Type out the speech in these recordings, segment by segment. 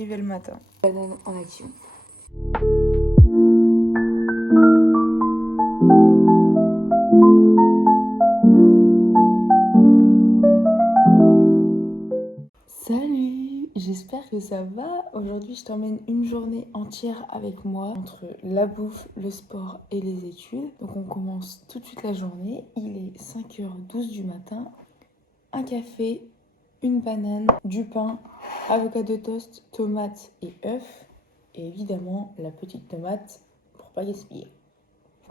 arrivé le matin. Banane en action. Salut, j'espère que ça va. Aujourd'hui, je t'emmène une journée entière avec moi entre la bouffe, le sport et les études. Donc on commence tout de suite la journée. Il est 5h12 du matin. Un café, une banane, du pain, avocado toast, tomates et œufs. Et évidemment, la petite tomate pour pas gaspiller.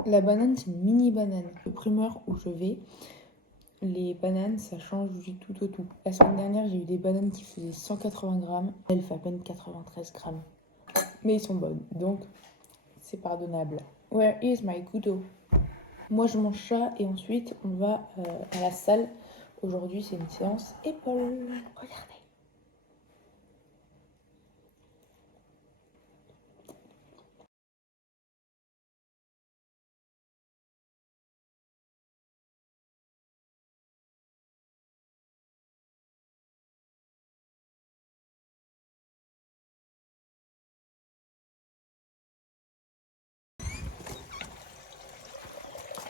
La banane, c'est une mini banane. Le primeur où je vais, les bananes, ça change du tout au tout. La semaine dernière, j'ai eu des bananes qui faisaient 180 grammes. Elle fait à peine 93 grammes. Mais ils sont bonnes, donc c'est pardonnable. Where is my kudo? Moi, je mange ça et ensuite, on va à la salle. Aujourd'hui, c'est une séance épaules. Regardez.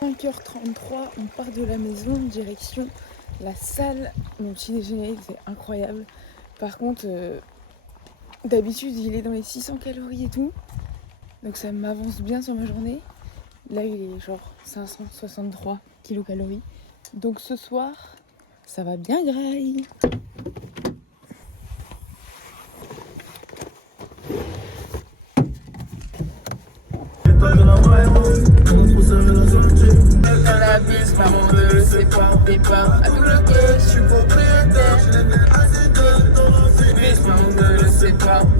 « 5h33, on part de la maison, direction la salle. Mon petit déjeuner, c'est incroyable. Par contre, d'habitude, il est dans les 600 calories et tout. Donc ça m'avance bien sur ma journée. Là, il est genre 563 kilocalories. Donc ce soir, ça va bien graille. Dans la bise, maman ne le sait pas. Départ à tout bloquer, je suis propriétaire. Bise, maman ne le sait pas. «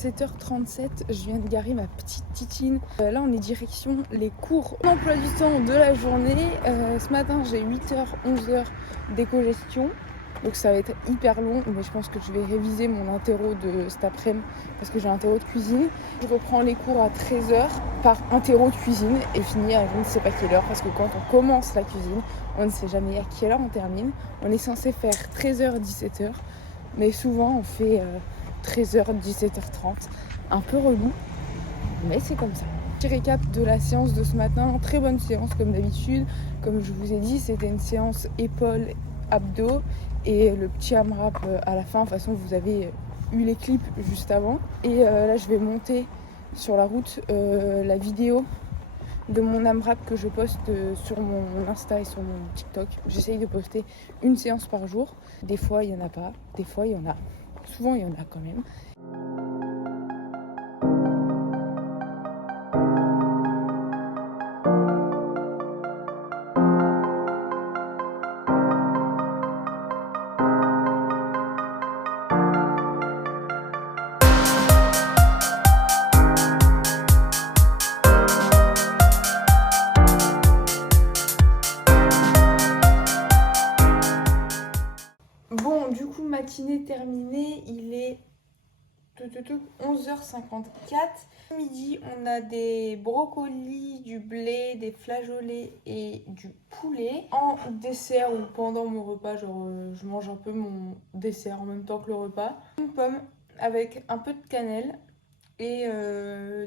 7h37, je viens de garer ma petite titine. Là, on est direction les cours. L'emploi du temps de la journée. Ce matin, j'ai 8h, 11h d'éco-gestion. Donc ça va être hyper long, mais je pense que je vais réviser mon interro de cet après-midi parce que j'ai un interro de cuisine. Je reprends les cours à 13h par interro de cuisine et fini à je ne sais pas quelle heure parce que quand on commence la cuisine, on ne sait jamais à quelle heure on termine. On est censé faire 13h, 17h, mais souvent on fait 13h, 17h30. Un peu relou, mais c'est comme ça. Petit récap de la séance de ce matin. Très bonne séance comme d'habitude. Comme je vous ai dit, c'était une séance épaules, abdos et le petit AMRAP à la fin. De toute façon, vous avez eu les clips juste avant. Et là, je vais monter sur la route la vidéo de mon AMRAP que je poste sur mon Insta et sur mon TikTok. J'essaye de poster une séance par jour. Des fois, il n'y en a pas. Des fois, il y en a. Souvent, il y en a quand même. Bon, du coup, matinée terminée, il est 11h54. Midi, on a des brocolis, du blé, des flageolets et du poulet. En dessert ou pendant mon repas, je mange un peu mon dessert en même temps que le repas. Une pomme avec un peu de cannelle et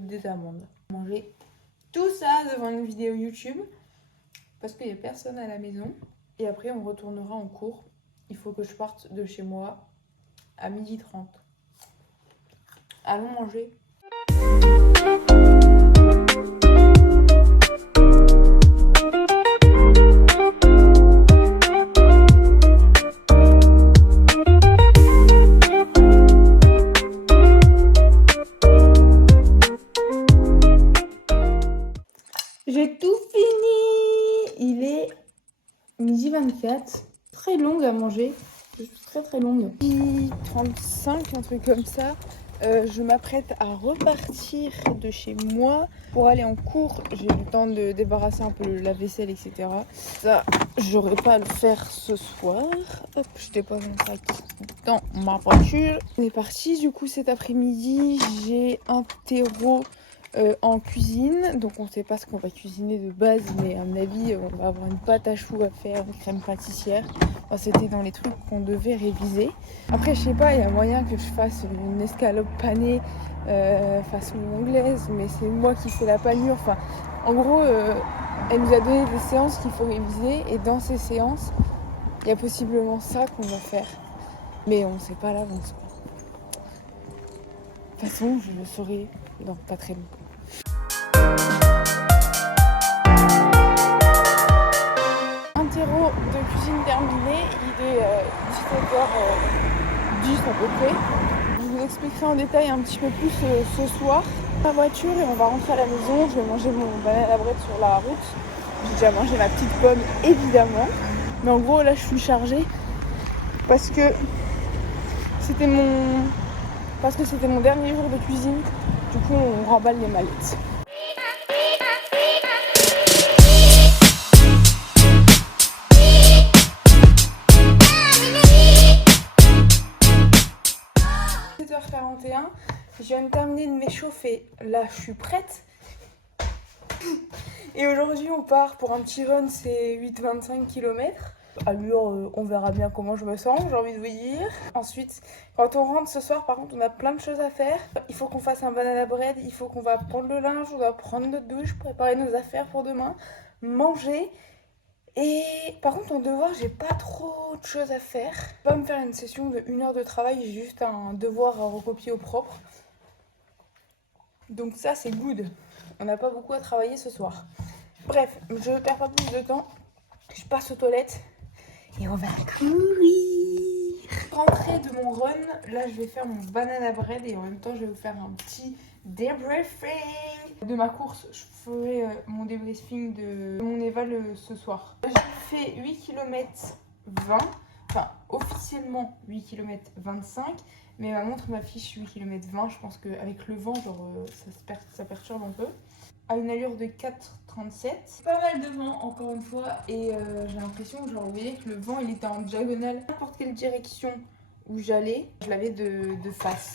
des amandes. Manger tout ça devant une vidéo YouTube parce qu'il n'y a personne à la maison. Et après, on retournera en cours. Il faut que je parte de chez moi à 12h30. Allons manger. J'ai tout fini. Il est 12h24. Très longue à manger. Très longue. 12h35, un truc comme ça. Je m'apprête à repartir de chez moi pour aller en cours. J'ai eu le temps de débarrasser un peu la vaisselle, etc. Ça, j'aurais pas à le faire ce soir. Hop, je dépose mon sac dans ma voiture. On est parti. Du coup, cet après-midi, j'ai un terreau en cuisine, donc on sait pas ce qu'on va cuisiner de base, mais à mon avis on va avoir une pâte à choux à faire, une crème pâtissière. Enfin, c'était dans les trucs qu'on devait réviser. Après je sais pas, il y a moyen que je fasse une escalope panée façon anglaise, mais c'est moi qui fais la panure. Enfin, en gros elle nous a donné des séances qu'il faut réviser, et dans ces séances il y a possiblement ça qu'on va faire, mais on sait pas à l'avance. De toute façon je le saurai dans pas très longtemps. Interro de cuisine terminé, il est 17h10 à peu près. Je vous expliquerai en détail un petit peu plus ce soir. Ma voiture, et on va rentrer à la maison. Je vais manger mon banana bread sur la route. J'ai déjà mangé ma petite pomme évidemment. Mais en gros là je suis chargée parce que c'était mon dernier jour de cuisine. Du coup on remballe les mallettes. Je viens de terminer de m'échauffer. Là, je suis prête. Et aujourd'hui, on part pour un petit run, c'est 8-25 km. Allure, on verra bien comment je me sens, j'ai envie de vous dire. Ensuite, quand on rentre ce soir, par contre, on a plein de choses à faire. Il faut qu'on fasse un banana bread, il faut qu'on va prendre le linge, on doit prendre notre douche, préparer nos affaires pour demain, manger. Et par contre en devoir j'ai pas trop de choses à faire. Je vais pas me faire une session de 1 heure de travail, j'ai juste un devoir à recopier au propre. Donc ça c'est good. On n'a pas beaucoup à travailler ce soir. Bref, je ne perds pas plus de temps. Je passe aux toilettes et on va courir. Rentrée de mon run, là je vais faire mon banana bread et en même temps je vais vous faire un petit débriefing de ma course. Je ferai mon débriefing de mon éval ce soir. J'ai fait 8 km 20, enfin officiellement 8 km 25, mais ma montre m'affiche 8 km 20. Je pense qu'avec le vent, genre, ça perturbe un peu. À une allure de 4,37. Pas mal de vent encore une fois, et j'ai l'impression, genre, vous voyez que le vent il était en diagonale. N'importe quelle direction où j'allais, je l'avais de face.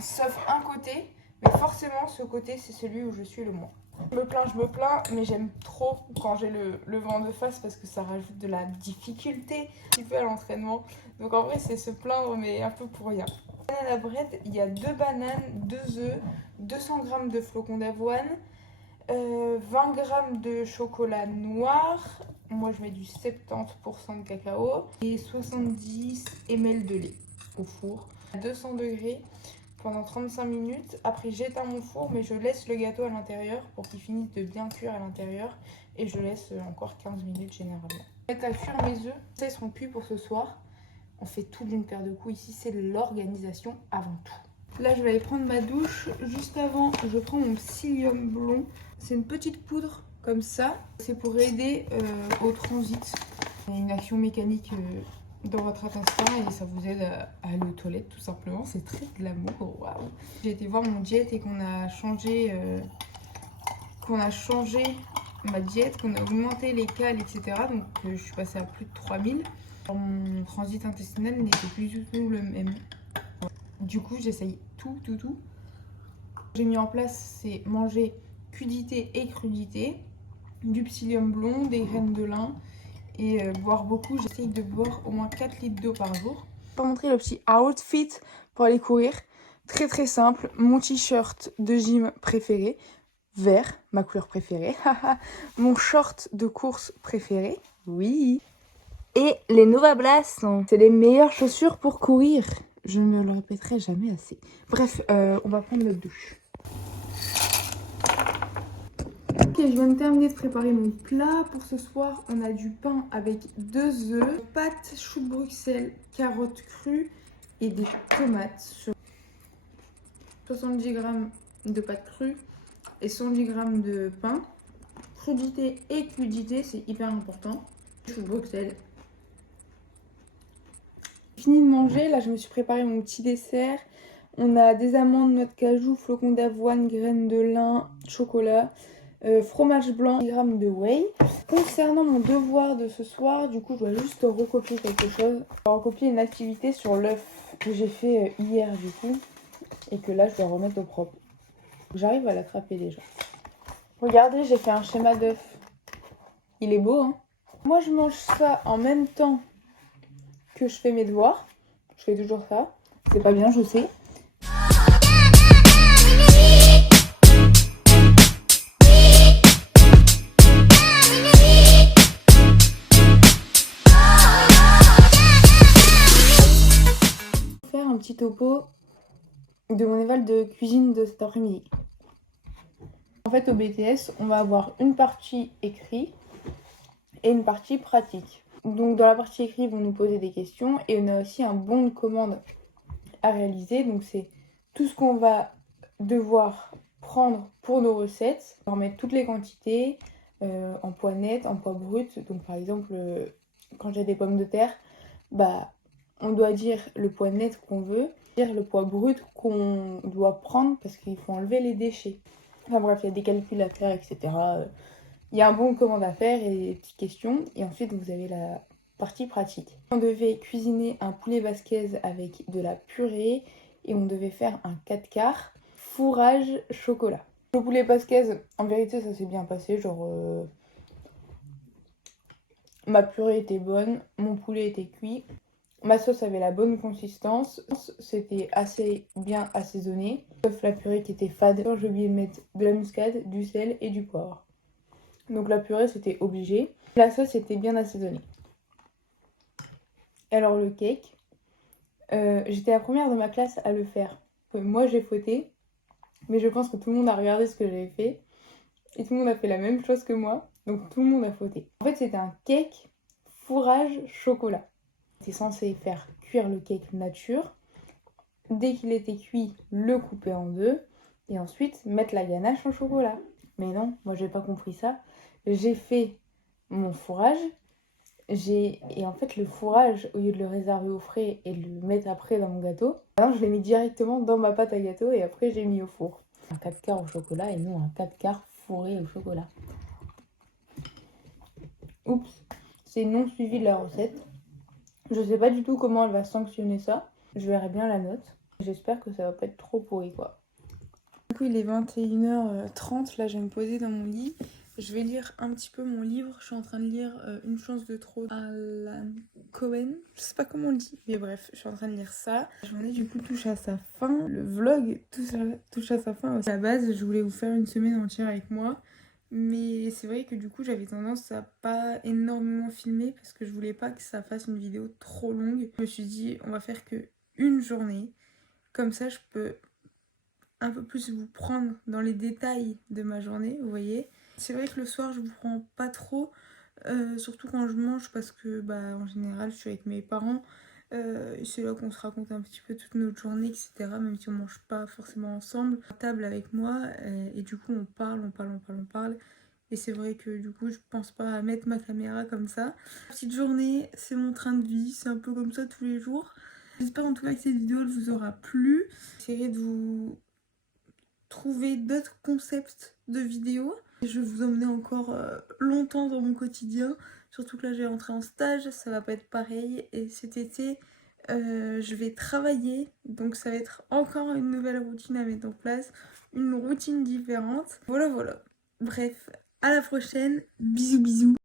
Sauf un côté, mais forcément ce côté c'est celui où je suis le moins. Je me plains, mais j'aime trop quand j'ai le vent de face parce que ça rajoute de la difficulté un petit peu à l'entraînement. Donc en vrai c'est se plaindre, mais un peu pour rien. Banana bread, il y a 2 bananes, 2 œufs, 200 g de flocons d'avoine, 20 g de chocolat noir, moi je mets du 70% de cacao, et 70 ml de lait au four à 200 degrés pendant 35 minutes. Après j'éteins mon four, mais je laisse le gâteau à l'intérieur pour qu'il finisse de bien cuire à l'intérieur, et je laisse encore 15 minutes généralement. Je vais à cuire mes œufs, ça ils seront cuits pour ce soir. On fait tout d'une paire de coups ici, c'est l'organisation avant tout. Là je vais aller prendre ma douche. Juste avant je prends mon psyllium blond. C'est une petite poudre comme ça. C'est pour aider au transit. Il y a une action mécanique dans votre intestin et ça vous aide à aller aux toilettes tout simplement. C'est très glamour, waouh. J'ai été voir mon diète et qu'on a changé ma diète, qu'on a augmenté les cales, etc. Donc je suis passée à plus de 3000. Mon transit intestinal n'était plus du tout le même. Du coup j'essaye tout. J'ai mis en place, c'est manger crudité et crudité, du psyllium blond, des graines de lin et boire beaucoup. J'essaye de boire au moins 4 litres d'eau par jour. Je vais vous montrer le petit outfit pour aller courir. Très simple, mon t-shirt de gym préféré, vert, ma couleur préférée. Mon short de course préféré, oui. Et les Nova Blast, c'est les meilleures chaussures pour courir. Je ne le répéterai jamais assez. Bref, on va prendre notre douche. je viens de terminer de préparer mon plat. Pour ce soir, on a du pain avec 2 œufs, pâtes, choux de Bruxelles, carottes crues et des tomates. Sur 70 g de pâtes crues et 110 g de pain. Crudité et cuidité, c'est hyper important. Choux de Bruxelles. Fini de manger, là je me suis préparé mon petit dessert. On a des amandes, noix de cajou, flocons d'avoine, graines de lin, chocolat, fromage blanc, 10 g de whey. Concernant mon devoir de ce soir, du coup je dois juste recopier quelque chose. Je dois recopier une activité sur l'œuf que j'ai fait hier du coup et que là je dois remettre au propre. J'arrive à l'attraper déjà. Regardez, j'ai fait un schéma d'œuf. Il est beau, hein? Moi je mange ça en même temps que je fais mes devoirs. Je fais toujours ça. C'est pas bien, je sais. Faire un petit topo de mon éval de cuisine de cet après-midi. En fait, au BTS, on va avoir une partie écrite et une partie pratique. Donc dans la partie écrite, ils vont nous poser des questions et on a aussi un bon de commande à réaliser. Donc c'est tout ce qu'on va devoir prendre pour nos recettes. On va remettre toutes les quantités en poids net, en poids brut. Donc par exemple, quand j'ai des pommes de terre, on doit dire le poids net qu'on veut, dire le poids brut qu'on doit prendre parce qu'il faut enlever les déchets. Enfin bref, il y a des calculs à faire, etc. Il y a un bon commande à faire et des petites questions. Et ensuite, vous avez la partie pratique. On devait cuisiner un poulet basquez avec de la purée et on devait faire un 4 quarts fourrage chocolat. Le poulet basquez, en vérité, ça s'est bien passé. Genre, ma purée était bonne, mon poulet était cuit. Ma sauce avait la bonne consistance, c'était assez bien assaisonné. Sauf la purée qui était fade. J'ai oublié de mettre de la muscade, du sel et du poivre. Donc la purée c'était obligé. La sauce était bien assaisonnée. Alors le cake, j'étais la première de ma classe à le faire. Moi j'ai fauté, mais je pense que tout le monde a regardé ce que j'avais fait. Et tout le monde a fait la même chose que moi, donc tout le monde a fauté. En fait c'était un cake fourrage chocolat. C'était censé faire cuire le cake nature. Dès qu'il était cuit, le couper en deux. Et ensuite mettre la ganache en chocolat. Mais non, moi j'ai pas compris ça. J'ai fait mon fourrage. Et en fait le fourrage, au lieu de le réserver au frais et de le mettre après dans mon gâteau, je l'ai mis directement dans ma pâte à gâteau et après j'ai mis au four. Un 4 quarts au chocolat et non un 4 quarts fourré au chocolat. Oups, c'est non suivi de la recette. Je sais pas du tout comment elle va sanctionner ça. Je verrai bien la note. J'espère que ça va pas être trop pourri quoi. Du coup il est 21h30, là je vais me poser dans mon lit. Je vais lire un petit peu mon livre. Je suis en train de lire Une chance de trop d'Alan Cohen. Je sais pas comment on le dit, mais bref, je suis en train de lire ça. La journée du coup touche à sa fin. Le vlog touche à sa fin. À la base, je voulais vous faire une semaine entière avec moi. Mais c'est vrai que du coup j'avais tendance à pas énormément filmer parce que je voulais pas que ça fasse une vidéo trop longue. Je me suis dit on va faire que une journée. Comme ça je peux un peu plus vous prendre dans les détails de ma journée, vous voyez. C'est vrai que le soir je vous prends pas trop, surtout quand je mange parce que en général je suis avec mes parents. C'est là qu'on se raconte un petit peu toute notre journée, etc. Même si on mange pas forcément ensemble. À table avec moi et du coup on parle. Et c'est vrai que du coup je pense pas à mettre ma caméra comme ça. Petite journée, c'est mon train de vie, c'est un peu comme ça tous les jours. J'espère en tout cas que cette vidéo elle vous aura plu. J'essaierai de vous trouver d'autres concepts de vidéos. Je vais vous emmener encore longtemps dans mon quotidien. Surtout que là, je vais rentrer en stage, ça va pas être pareil. Et cet été, je vais travailler. Donc ça va être encore une nouvelle routine à mettre en place. Une routine différente. Voilà. Bref, à la prochaine. Bisous.